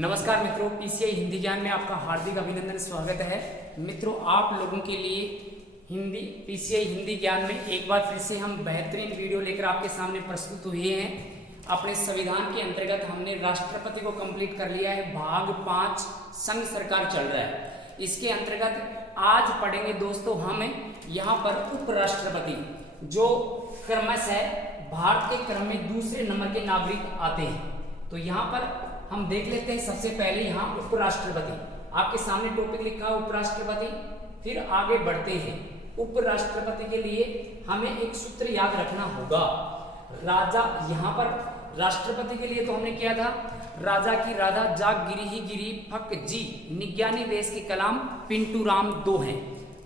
नमस्कार मित्रों, पीसीआई हिंदी ज्ञान में आपका हार्दिक अभिनंदन स्वागत है। मित्रों, आप लोगों के लिए हिंदी पीसीआई हिंदी ज्ञान में एक बार फिर से हम बेहतरीन वीडियो लेकर आपके सामने प्रस्तुत हुए हैं। अपने संविधान के अंतर्गत हमने राष्ट्रपति को कंप्लीट कर लिया है। भाग 5 संघ सरकार चल रहा है। इसके अंतर्गत आज पढ़ेंगे दोस्तों हम यहाँ पर उपराष्ट्रपति, जो क्रमशः भारत के क्रम में दूसरे नंबर के नागरिक आते हैं। तो यहाँ पर हम देख लेते हैं। सबसे पहले यहाँ उपराष्ट्रपति, आपके सामने टॉपिक लिखा है उपराष्ट्रपति। फिर आगे बढ़ते हैं। उपराष्ट्रपति के लिए हमें एक सूत्र याद रखना होगा। राजा, यहाँ पर राष्ट्रपति के लिए तो हमने किया था, राजा की राधा जाग गिरी ही गिरी फक जी, निज्ञानी वेश के कलाम पिंटू राम दो हैं।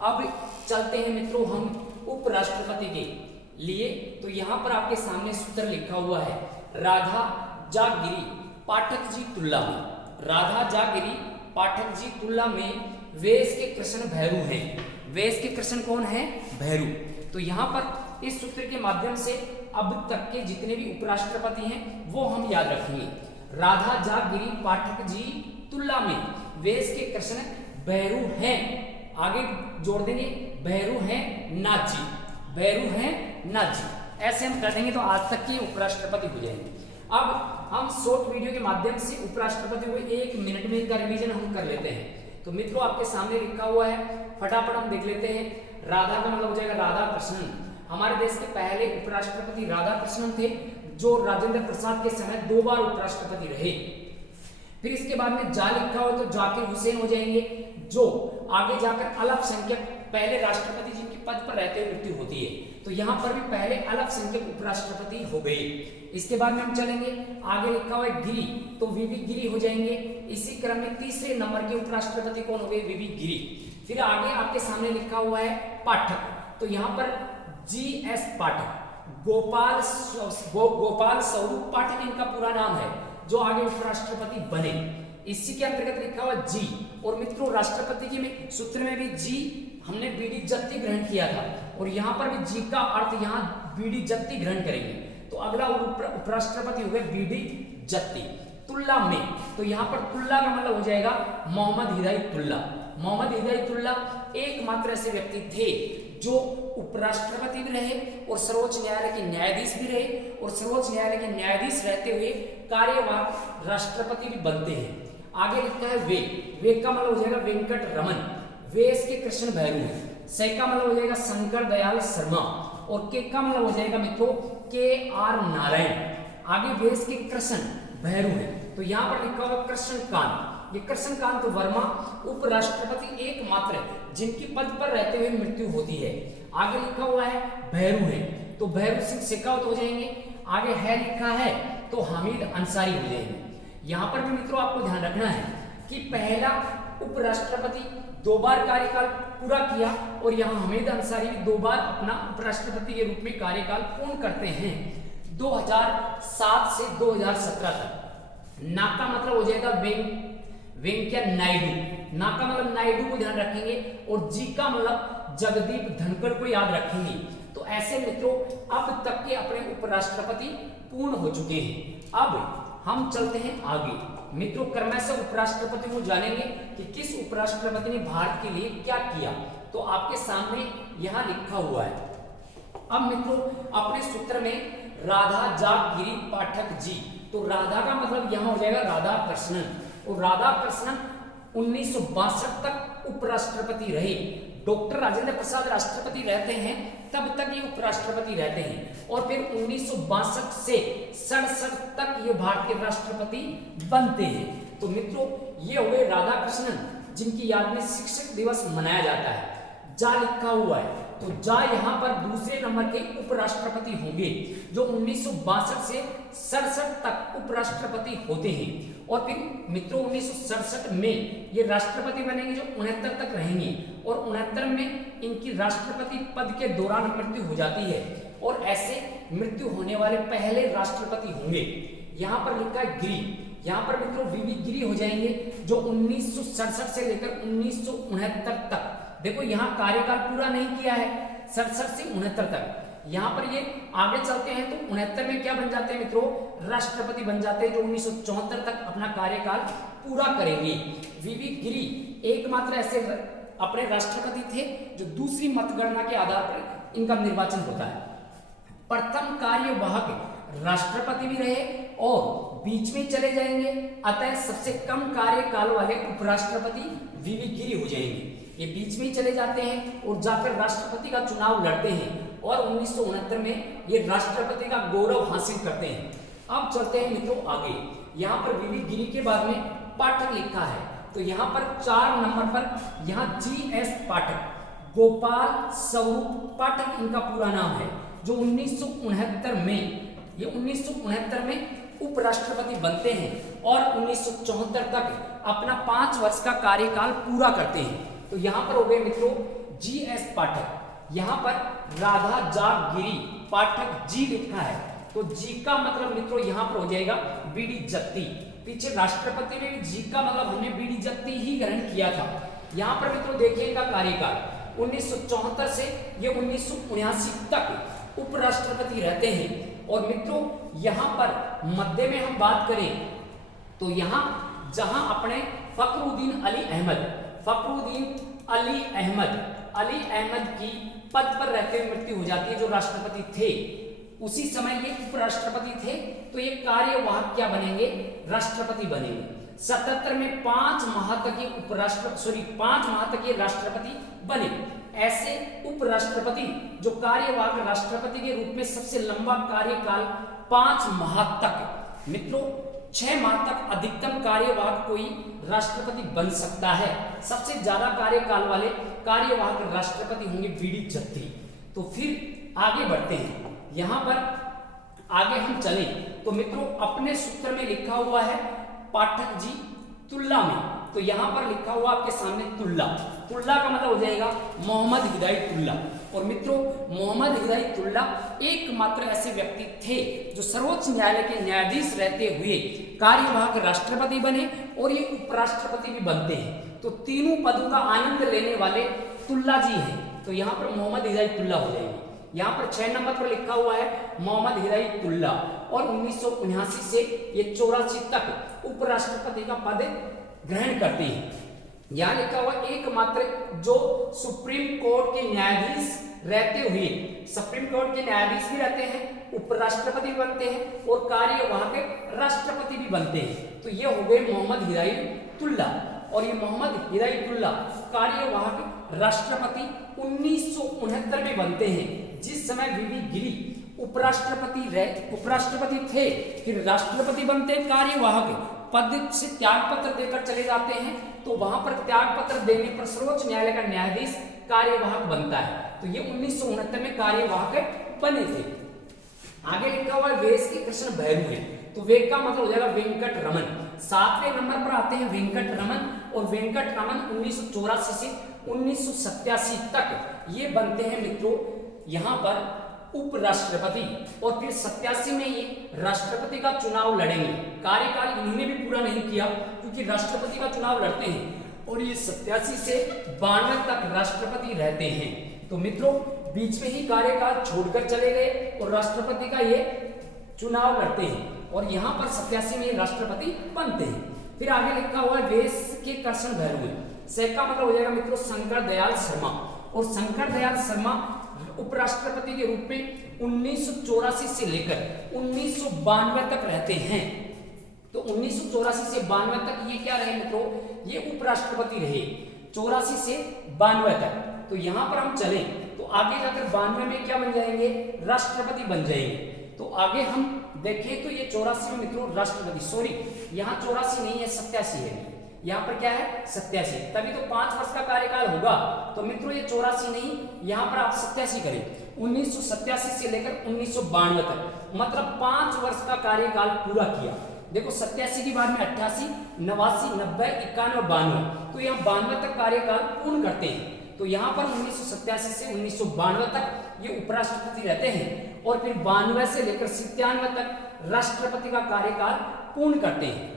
अब चलते हैं मित्रों हम उपराष्ट्रपति के लिए। तो यहाँ पर आपके सामने सूत्र लिखा हुआ है, राधा जाग गिरी पाठक जी तुल्ला में। राधा जागिरी पाठक जी तुल्ला में वेश के कृष्ण भैरू हैं। वेश के कृष्ण कौन है? भैरू। तो यहाँ पर इस सूत्र के माध्यम से अब तक के जितने भी उपराष्ट्रपति हैं वो हम याद रखेंगे। राधा जागिरी पाठक जी तुल्ला में वेश के कृष्ण भैरू हैं। आगे जोड़ देंगे, भैरू हैं नाथ जी, भैरू हैं नाथ जी। ऐसे हम कर देंगे तो आज तक के उपराष्ट्रपति हो जाएंगे। अब हम शॉर्ट वीडियो के माध्यम से उपराष्ट्रपति को 1 मिनट में इनका रिवीजन हम कर लेते हैं। तो मित्रों आपके सामने लिखा हुआ है, फटाफट हम देख लेते हैं। राधा का मतलब हो जाएगा राधा कृष्णन। हमारे देश के पहले उपराष्ट्रपति राधा कृष्णन थे, जो राजेंद्र प्रसाद के समय 2 बार उपराष्ट्रपति रहे। फिर इसके बाद में जा लिखा हो तो जाकिर हुसैन हो जाएंगे, जो आगे जाकर अल्पसंख्यक पहले राष्ट्रपति जिनके पद पर रहते हुए मृत्यु होती है। तो यहाँ पर भी पहले अल्पसंख्यक उपराष्ट्रपति हो गए। इसके बाद में हम चलेंगे, आगे लिखा हुआ है गिरी, तो वीवी गिरी हो जाएंगे। इसी क्रम में तीसरे नंबर के उपराष्ट्रपति कौन हो गए? वीवी गिरी। फिर आगे आपके सामने लिखा हुआ है पाठक, तो यहाँ पर जीएस पाठक, गोपाल स्वरूप पाठक इनका पूरा नाम है, जो आगे उपराष्ट्रपति बने। इसी के अंतर्गत लिखा हुआ जी। और मित्रों राष्ट्रपति के में सूत्र में भी जी हमने बीडी जत्ती ग्रहण किया था, और यहाँ पर भी जी का अर्थ यहाँ बीडी जत्ती ग्रहण करेंगे। तो अगला उपराष्ट्रपति हुए बीडी जत्ती। तुल्ला में, तो यहाँ पर तुल्ला का मतलब हो जाएगा मोहम्मद हिदायतुल्ला। मोहम्मद हिदायतुल्ला एकमात्र ऐसे व्यक्ति थे जो उपराष्ट्रपति भी रहे और सर्वोच्च न्यायालय के न्यायाधीश भी रहे, और सर्वोच्च न्यायालय के न्यायाधीश रहते हुए कार्यवाहक राष्ट्रपति भी बनते हैं। आगे लिखा है वे का मतलब हो जाएगा वेंकट रमन, वेश के कृष्ण भैरू है। से का मतलब हो जाएगा शंकर दयाल शर्मा, और के का मतलब हो जाएगा मित्रों KR नारायण। आगे वेश के कृष्ण भैरू है, तो यहाँ पर लिखा हुआ कृष्णकांत। ये कृष्णकांत वर्मा उपराष्ट्रपति एकमात्र जिनकी पद पर रहते हुए मृत्यु होती है। आगे लिखा हुआ है भैरू है, तो भैरू सिंह शेखावत हो जाएंगे। आगे है लिखा है तो हामिद अंसारी हो जाएंगे। यहाँ पर भी मित्रों आपको ध्यान रखना है कि पहला उपराष्ट्रपति 2 बार कार्यकाल पूरा किया, और यहाँ हामिद अंसारी भी 2 बार अपना उपराष्ट्रपति के रूप में कार्यकाल पूर्ण करते हैं, 2007 से 2017 तक। ना का मतलब हो जाएगा वेंकैया नायडू। ना का मतलब नायडू को ध्यान रखेंगे, और जी का मतलब जगदीप धनखड़ को याद रखेंगे। तो ऐसे मित्रों अब तक के अपने उपराष्ट्रपति पूर्ण हो चुके हैं। अब हम चलते हैं आगे। मित्रों क्रमशः उपराष्ट्रपति को जानेंगे कि किस उपराष्ट्रपति ने भारत के लिए क्या किया। तो आपके सामने यहाँ लिखा हुआ है। अब मित्रों अपने सूत्र में राधा जागिरी पाठक जी, तो राधा का मतलब यहाँ हो जाएगा राधा कृष्णन, और राधा कृष्णन 1962 तक उपराष्ट्रपति रहे। डॉक्टर राजेंद्र प्रसाद राष्ट्रपति रहते हैं तब तक ये उपराष्ट्रपति रहते हैं, और फिर 1962 से 67 तक ये भारत के राष्ट्रपति बनते हैं। तो मित्रों ये हो गए राधा कृष्णन, जिनकी याद में शिक्षक दिवस मनाया जाता है। जा लिखा हुआ है, तो जा यहाँ पर दूसरे नंबर के उपराष्ट्रपति होंगे, जो 1962 से 67 तक उपराष्ट्रपति होते हैं। और फिर मित्रों 1967 में ये राष्ट्रपति बनेंगे, जो 69 तक रहेंगे, और 69 में इनकी राष्ट्रपति पद के दौरान मृत्यु हो जाती है, और ऐसे मृत्यु होने वाले पहले राष्ट्रपति होंगे। यहाँ पर लिखा है गिरी, यहाँ पर मित्रों वीवी गिरी हो जाएंगे, जो 1967 से लेकर 1969 तक। देखो यहाँ कार्यकाल पूरा नहीं किया है, 67 से 69 तक। यहाँ पर ये आगे चलते हैं तो 69 में क्या बन जाते हैं मित्रों, राष्ट्रपति बन जाते हैं, जो 1974 तक अपना कार्यकाल पूरा करेंगे। वीवी गिरी एकमात्र ऐसे अपने राष्ट्रपति थे जो दूसरी मतगणना के आधार पर इनका निर्वाचन होता है। प्रथम कार्यवाहक राष्ट्रपति भी रहे और बीच में चले जाएंगे, अतः सबसे कम कार्यकाल वाले उपराष्ट्रपति वीवी गिरी हो जाएंगे। ये बीच में ही चले जाते हैं और जाकर राष्ट्रपति का चुनाव लड़ते हैं और 1969 में ये राष्ट्रपति का गौरव हासिल करते हैं। अब चलते हैं मित्रों आगे। यहाँ पर वीवी गिरी के बाद में पाठक लिखा है, तो यहाँ पर 4 नंबर पर यहाँ GS पाठक, गोपाल स्वरूप पाठक इनका पूरा नाम है, जो 1969 में ये 1969 में उपराष्ट्रपति बनते हैं और 1974 तक अपना 5 वर्ष का कार्यकाल पूरा करते हैं। तो यहाँ पर हो गए मित्रों GS पाठक। यहाँ पर राधा जाग गिरी पाठक जी लिखा है, तो जी का मतलब मित्रों यहाँ पर हो जाएगा बीडी जत्ती। पीछे राष्ट्रपति में जी का मतलब हमने बीडी जत्ती ही ग्रहण किया था। यहाँ पर मित्रों देखिए इनका कार्यकाल 1974 से ये 1979 तक उपराष्ट्रपति रहते हैं। और मित्रों यहाँ पर मध्य में हम बात करें तो यहाँ जहां अपने फखरुद्दीन अली अहमद की पद पर रहते हुए मृत्यु हो जाती है, जो राष्ट्रपति थे उसी समय ये उपराष्ट्रपति थे, तो ये कार्यवाहक क्या बनेंगे, राष्ट्रपति बनेंगे। 77 में 5 माह तक ये राष्ट्रपति बने। ऐसे उपराष्ट्रपति जो कार्यवाहक राष्ट्रपति के रूप में सबसे लंबा कार्यकाल 5 माह तक, मित्रों 6 माह तक अधिकतम कार्यवाहक कोई राष्ट्रपति बन सकता है। सबसे ज्यादा कार्यकाल वाले कार्यवाहक राष्ट्रपति होंगे बीडी जत्ती। तो फिर आगे बढ़ते हैं, यहां पर आगे हम चलें तो मित्रों अपने सूत्र में लिखा हुआ है पाठक जी तुल्ला में, तो यहां पर लिखा हुआ आपके सामने तुल्ला का मतलब हो जाएगा मोहम्मद हिदायत तुल्ला। और मित्रों मोहम्मद हिदायत तुल्ला एकमात्र ऐसे व्यक्ति थे जो सर्वोच्च न्यायालय के न्यायाधीश रहते हुए कार्यवाहक राष्ट्रपति बने और ये उपराष्ट्रपति भी बनते हैं। तो तीनों पदों का आनंद लेने वाले तुल्ला जी हैं, तो यहाँ पर मोहम्मद हिदायत तुल्ला हो जाएंगे। यहाँ पर 6 नंबर पर लिखा हुआ है मोहम्मद हिदायत तुल्ला, और 1979 से ये 84 तक उपराष्ट्रपति का पद ग्रहण करते हैं। यहाँ लिखा हुआ एकमात्र जो सुप्रीम कोर्ट के न्यायाधीश रहते हुए, सुप्रीम कोर्ट के न्यायाधीश भी रहते हैं, उपराष्ट्रपति भी बनते हैं और कार्यवाहक राष्ट्रपति भी बनते हैं। तो ये हो गए मोहम्मद हिदायत तुल्ला। और ये मोहम्मद हिदायत तुल्ला कार्यवाहक राष्ट्रपति 1969 में बनते हैं, जिस समय वीवी गिरी उपराष्ट्रपति थे, फिर राष्ट्रपति बनते, कार्यवाहक पद से त्याग पत्र देकर चले जाते हैं। तो वहां पर त्याग पत्र देने पर सर्वोच्च न्यायालय का न्यायाधीश कार्यवाहक बनता है। तो ये 1969 में कार्यवाहक बने थे। आगे लिखा हुआ है वेश के कृष्ण भैरू है, तो वेग का मतलब हो जाएगा वेंकट रमन। 7वें नंबर पर आते हैं वेंकट रमन, और वेंकट रमन 1984 से 1987 तक ये बनते हैं मित्रों यहाँ पर उपराष्ट्रपति, और फिर 87 में ये राष्ट्रपति का चुनाव लड़ेंगे। कार्यकाल इन्होंने भी पूरा नहीं किया क्योंकि राष्ट्रपति का चुनाव लड़ते हैं, और ये 87 से 92 तक राष्ट्रपति रहते हैं। तो मित्रों बीच में ही कार्यकाल छोड़कर चले गए और राष्ट्रपति का ये चुनाव लड़ते हैं, और यहाँ पर 87 में राष्ट्रपति बनते हैं। फिर आगे लिखा हुआ है वेश के कृष्ण भैरू है, से का मतलब हो जाएगा मित्रों शंकर दयाल शर्मा, और शंकर दयाल शर्मा उपराष्ट्रपति के रूप में 1984 से लेकर 1992 तक रहते हैं। तो 1984 से 92 तक ये क्या रहे मित्रों, ये उपराष्ट्रपति रहे 84 से 92 तक। तो यहाँ पर हम चलें तो आगे जाकर 92 में क्या बन जाएंगे, राष्ट्रपति बन जाएंगे। तो आगे हम देखें तो ये 84 में मित्रों राष्ट्रपति, यहाँ 84 नहीं है 87 है, यहाँ पर क्या है 87, तभी तो 5 वर्ष का कार्यकाल होगा। तो मित्रों ये 84 नहीं, यहाँ पर आप 87 करें। 1987 से लेकर 1992 तक मतलब 5 वर्ष का कार्यकाल पूरा किया। देखो 87 के बाद में 88, 89, 90, 91 और 92, तो यहाँ 92 तक कार्यकाल पूर्ण करते हैं। तो यहाँ पर 1987 से 1992 तक ये उपराष्ट्रपति रहते हैं, और फिर 92 से लेकर 97 तक राष्ट्रपति का कार्यकाल पूर्ण करते हैं।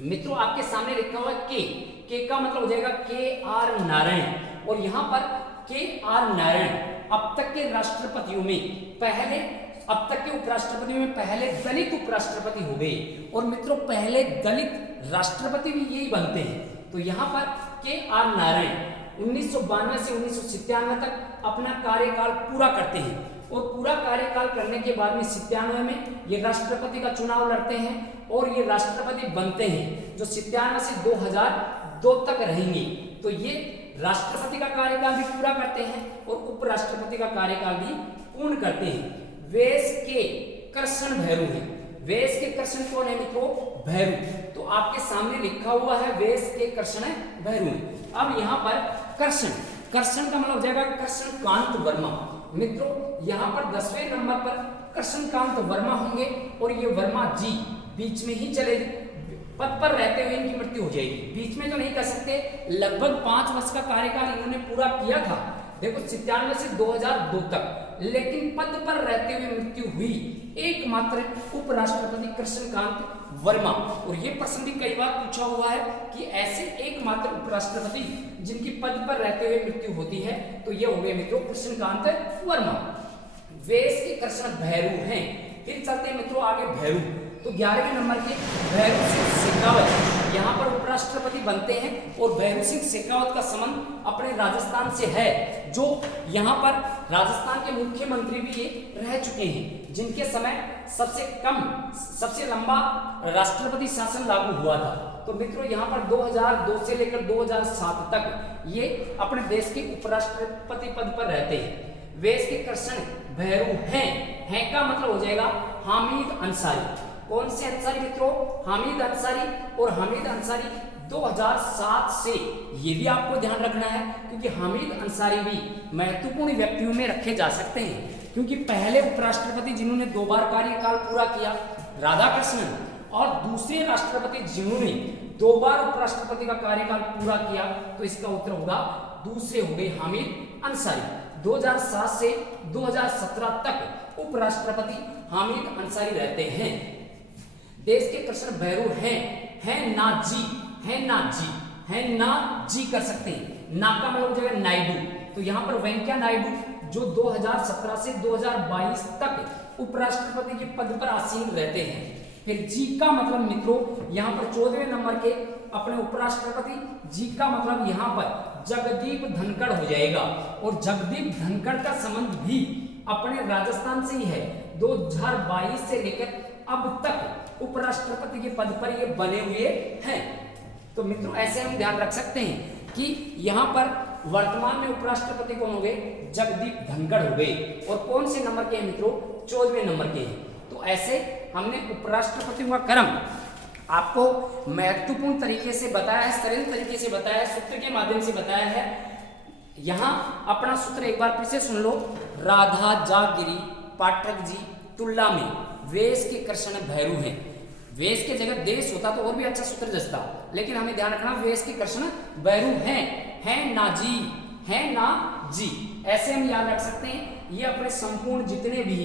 मित्रों आपके सामने लिखा हुआ के का मतलब हो जाएगा KR नारायण, और यहाँ पर KR नारायण अब तक के राष्ट्रपतियों में पहले, अब तक के उपराष्ट्रपतियों में पहले दलित उपराष्ट्रपति हो गए। और मित्रों पहले दलित राष्ट्रपति भी यही बनते हैं। तो यहाँ पर KR नारायण 1992 से 1997 तक अपना कार्यकाल पूरा करते हैं। और पूरा कार्यकाल करने के बाद में 97 में ये राष्ट्रपति का चुनाव लड़ते हैं और ये राष्ट्रपति बनते हैं, जो 97 से 2002 तक रहेंगे। तो ये राष्ट्रपति का कार्यकाल भी पूरा करते हैं और उपराष्ट्रपति का कार्यकाल भी पूर्ण करते हैं। वेश के कृष्ण भैरू हैं। वेश के कृष्ण कौन है मित्रों? भैरू। तो आपके सामने लिखा हुआ है वेश के कृष्ण भैरू। अब यहाँ पर कृष्ण, कृष्ण का मतलब हो जाएगा कृष्णकांत वर्मा। मित्रों यहाँ पर 10वें नंबर पर कृष्णकांत वर्मा होंगे और ये वर्मा जी बीच में ही चले, पद पर रहते हुए इनकी मृत्यु हो जाएगी। बीच में तो नहीं कर सकते, लगभग 5 वर्ष का कार्यकाल इन्होंने पूरा किया था, देखो 97 से 2002 तक, लेकिन पद पर रहते हुए मृत्यु हुई एकमात्र उपराष्ट्रपति कृष्णकांत वर्मा। और ये प्रश्न भी कई बार पूछा हुआ है कि ऐसे एकमात्र उपराष्ट्रपति जिनकी पद पर रहते हुए मृत्यु होती है, तो ये हो गए मित्रों कृष्णकांत वर्मा। वेश के कृष्ण भैरू हैं। फिर चलते हैं मित्रों आगे भैरू। तो 11वें नंबर के भैरू सिंह शेखावत यहाँ पर उपराष्ट्रपति बनते हैं। और भैरू सिंह शेखावत का संबंध अपने राजस्थान से है, जो यहाँ पर राजस्थान के मुख्यमंत्री भी ये रह चुके हैं, जिनके समय सबसे लंबा राष्ट्रपति शासन लागू हुआ था। तो मित्रों यहाँ पर 2002 से लेकर 2007 तक ये अपने देश के उपराष्ट्रपति पद पर रहते हैं। वेश के कृष्ण भैरू हैं का मतलब हो जाएगा हामिद अंसारी। कौन से अंसारी मित्रों? हामिद अंसारी। और हामिद अंसारी 2007 से, ये भी आपको ध्यान रखना है क्योंकि हामिद अंसारी भी महत्वपूर्ण व्यक्तियों में रखे जा सकते हैं, क्योंकि पहले उपराष्ट्रपति जिन्होंने 2 बार कार्यकाल पूरा किया राधाकृष्णन, और दूसरे राष्ट्रपति जिन्होंने 2 बार उपराष्ट्रपति का कार्यकाल पूरा किया, तो इसका उत्तर होगा दूसरे हो गए हामिद अंसारी। 2007 से 2017 तक उपराष्ट्रपति हामिद अंसारी रहते हैं। देश के कृष्ण भैरू हैं ना जी कर सकते हैं। ना का मतलब हो जाएगा नायडू। तो यहाँ पर वेंकैया नायडू जो 2017 से 2022 तक उपराष्ट्रपति के पद पर आसीन रहते हैं। फिर जी का मतलब मित्रों यहाँ पर 14वें नंबर के अपने उपराष्ट्रपति जी का मतलब यहाँ पर जगदीप धनखड़ हो जाएगा। और जगदीप धनखड़ का संबंध भी अपने राजस्थान से ही है। 2022 से लेकर अब तक उपराष्ट्रपति के पद पर ये बने हुए हैं। तो मित्रों ऐसे हम ध्यान रख सकते हैं कि यहाँ पर वर्तमान में उपराष्ट्रपति कौन हो गए? जगदीप धनखड़ हो गए। और कौन से नंबर के हैं मित्रों? 14वें नंबर के हैं। तो ऐसे हमने उपराष्ट्रपतियों का क्रम आपको महत्वपूर्ण तरीके से बताया है, सरल तरीके से बताया है, सूत्र के माध्यम से बताया है। यहाँ अपना सूत्र एक बार फिर से सुन लो। राधा जागिरी पाठक जी तुलना में वेश के कृष्ण भैरू हैं। वेश के जगह देश होता तो और भी अच्छा सूत्र जचता, लेकिन हमें ध्यान रखना वेश के कृष्ण भैरू हैं ना जी, ऐसे हम याद रख सकते हैं। ये अपने संपूर्ण जितने भी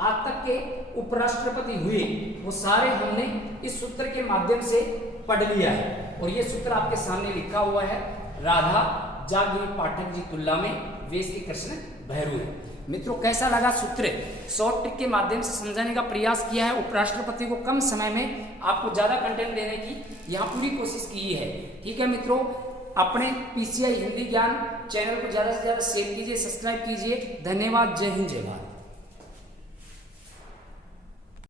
आज तक के उपराष्ट्रपति हुए वो सारे हमने इस सूत्र के माध्यम से पढ़ लिया है। और ये सूत्र आपके सामने लिखा हुआ है। राधा जागिरी पाठक जी तुलना में वेश के कृष्ण भैरू हैं। मित्रों कैसा लगा सूत्र? शॉर्ट ट्रिक के माध्यम से समझाने का प्रयास किया है। उपराष्ट्रपति को कम समय में आपको ज्यादा कंटेंट देने की यहाँ पूरी कोशिश की है। ठीक है मित्रों, अपने PCI हिंदी ज्ञान चैनल को ज्यादा से ज्यादा शेयर कीजिए, सब्सक्राइब कीजिए। धन्यवाद। जय हिंद जय भारत।